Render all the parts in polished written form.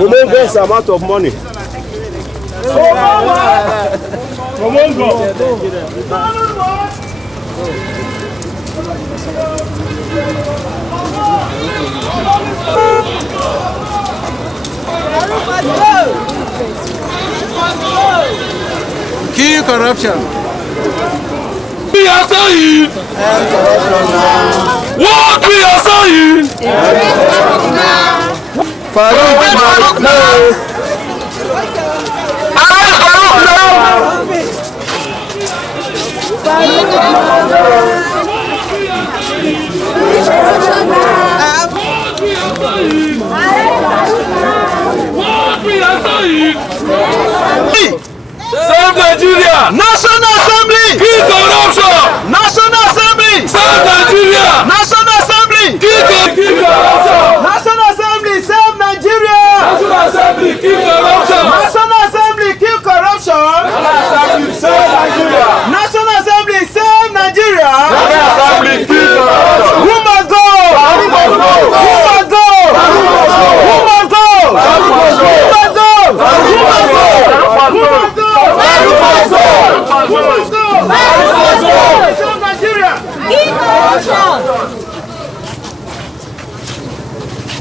humongous amount of money. Kill corruption. We are saying what we are saying. Farouk, no. What we are saying. Save Nigeria! National Assembly! Kill corruption! National Assembly! Save Nigeria! National Assembly! Kill corruption! National Assembly! Save Nigeria! National Assembly! Kill corruption! National Assembly! Kill corruption! National Assembly! Save Nigeria! National Assembly! Save Nigeria! National Assembly! Kill corruption! Who must go? Who must go? Who must go? Who must go? Who must go? Who must go? Who must go? Who must go? Who must go? Who must go? Who must go? Save Nigeria! Kill corruption!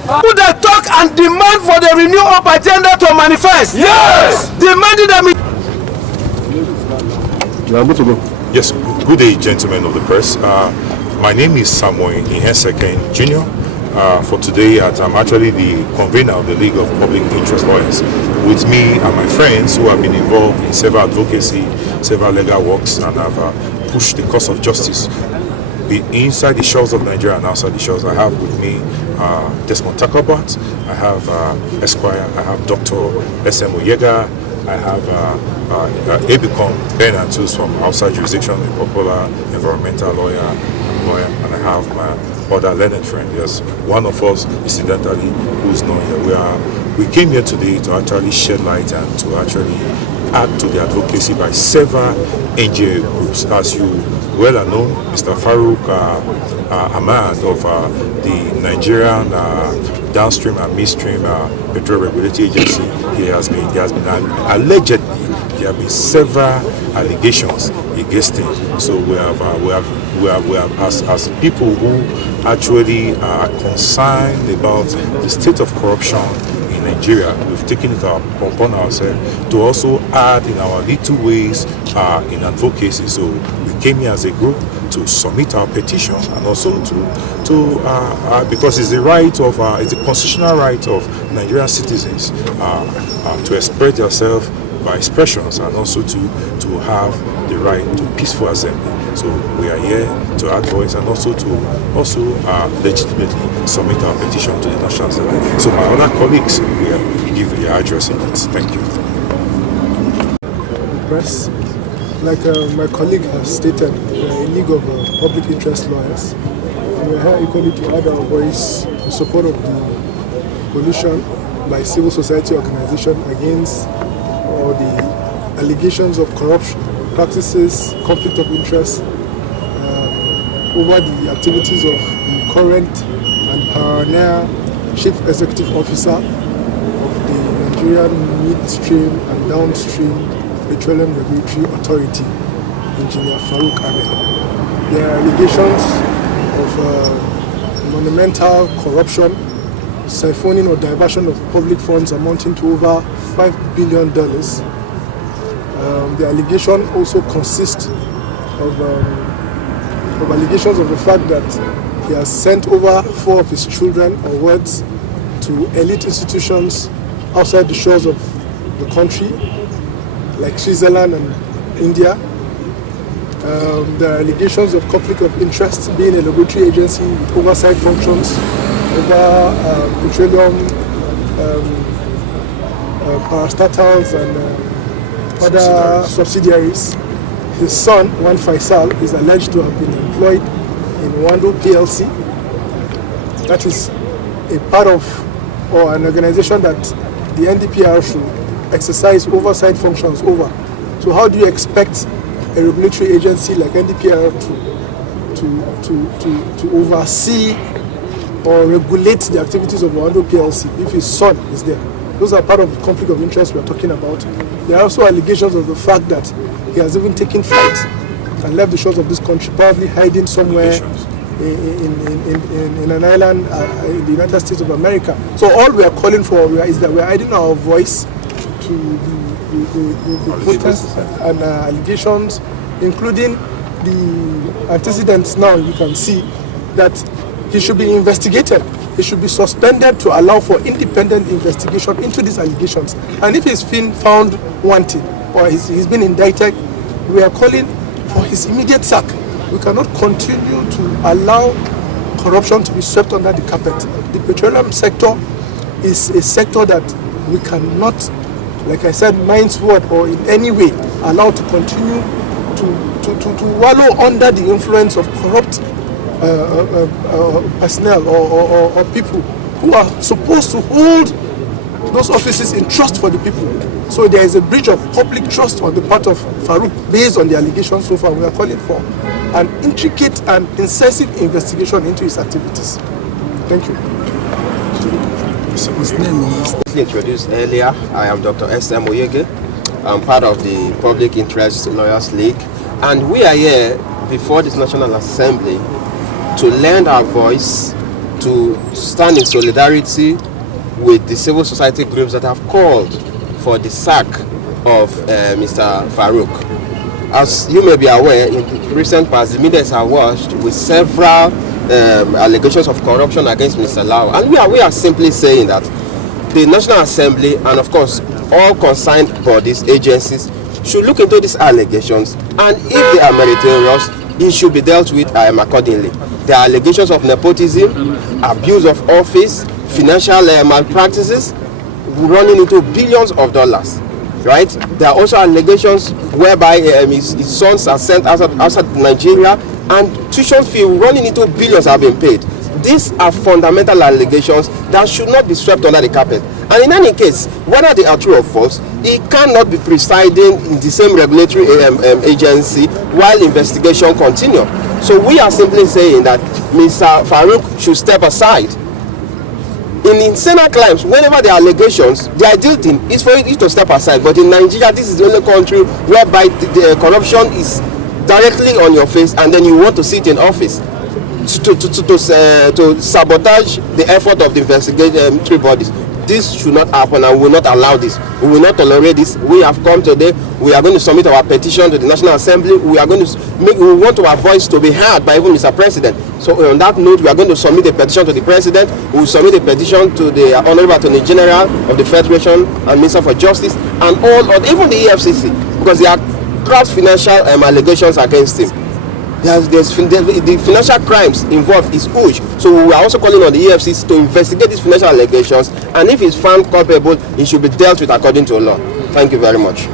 Who they talk and demand for the renew up agenda to manifest? Yes! Demanding them. You are good to go. Yes, good day, gentlemen of the press. My name is Samuel Ihenseken Jr. For today, I'm actually the convener of the League of Public Interest Lawyers. With me are my friends who have been involved in several advocacy, several legal works, and have pushed the cause of justice inside the shores of Nigeria and outside the shores. I have with me Desmond Takabat, I have Esquire, I have Dr. S.M. Oyega, I have Abicom Ben Antus from outside jurisdiction, a popular environmental lawyer, and I have my other learned friend. Yes, one of us, incidentally, who is not here. We came here today to actually shed light and to actually add to the advocacy by several NGO groups. As you well are known, Mr. Farouk Ahmed of the Nigerian Downstream and Midstream Petrol Regulatory Agency, there has been allegedly there have been several allegations against him. So we have as people who actually are concerned about the state of corruption in Nigeria, we've taken it upon ourselves to also add in our little ways in advocacy. So we came here as a group to submit our petition and also to because it's the right of it's a constitutional right of Nigerian citizens to express themselves by expressions and also to have the right to peaceful assembly. So we are here to add voice and also to legitimately submit our petition to the National Assembly. So my other colleagues will give their address in it. Thank you. Press, like my colleague has stated, we are a league of public interest lawyers. We are here equally to add our voice in support of the coalition by civil society organization against all the allegations of corruption practices, conflict of interest over the activities of the current and pioneer Chief Executive Officer of the Nigerian Midstream and Downstream Petroleum Regulatory Authority, Engineer Farouk Ahmed. There are allegations of monumental corruption, siphoning or diversion of public funds amounting to over $5 billion. The allegation also consists of allegations of the fact that he has sent over 4 of his children or wards to elite institutions outside the shores of the country, like Switzerland and India. There are allegations of conflict of interest, being a regulatory agency with oversight functions over petroleum, parastatals and other subsidiaries. His son, Wan Faisal, is alleged to have been employed in Wando PLC. That is a part of, or an organization that the NDPRA should exercise oversight functions over. So how do you expect a regulatory agency like NDPRA to oversee or regulate the activities of Wando PLC if his son is there? Those are part of the conflict of interest we are talking about. There are also allegations of the fact that he has even taken flight and left the shores of this country, probably hiding somewhere in an island in the United States of America. So all we are calling for is that we are adding our voice to the protests and allegations, including the antecedents. Now you can see that he should be investigated. He should be suspended to allow for independent investigation into these allegations. And if he's been found wanting or he's been indicted, we are calling for his immediate sack. We cannot continue to allow corruption to be swept under the carpet. The petroleum sector is a sector that we cannot, like I said, mind's word or in any way allow to continue to wallow under the influence of corrupt personnel or people who are supposed to hold those offices in trust for the people. So there is a breach of public trust on the part of Farouk based on the allegations so far. We are calling for an intricate and incisive investigation into his activities. Thank you. His name is introduced earlier. I am Dr. Mgbeke. I'm part of the Public Interest Lawyers League, and we are here before this National Assembly to lend our voice, to stand in solidarity with the civil society groups that have called for the sack of Mr. Farouk. As you may be aware, in recent past, the media are watched with several allegations of corruption against Mr. Lau, and we are simply saying that the National Assembly and of course all concerned bodies, agencies should look into these allegations, and if they are meritorious, it should be dealt with accordingly. There are allegations of nepotism, abuse of office, financial malpractices running into billions of dollars, right? There are also allegations whereby his sons are sent outside Nigeria and tuition fee running into billions have been paid. These are fundamental allegations that should not be swept under the carpet. And in any case, whether they are true or false, it cannot be presiding in the same regulatory agency while investigation continues. So we are simply saying that Mr. Farouk should step aside. In insane crimes, whenever there are allegations, the ideal thing is for it to step aside. But in Nigeria, this is the only country whereby the corruption is directly on your face, and then you want to sit in office to sabotage the effort of the investigatory bodies. This should not happen, and we will not allow this. We will not tolerate this. We have come today. We are going to submit our petition to the National Assembly. We want our voice to be heard by even Mr. President. So on that note, we are going to submit a petition to the President. We will submit a petition to the Honorable Attorney General of the Federation and Minister for Justice, and even the EFCC, because there are gross financial allegations against him. The financial crimes involved is huge. So we are also calling on the EFCC to investigate these financial allegations, and if he's found culpable, he should be dealt with according to law. Thank you very much.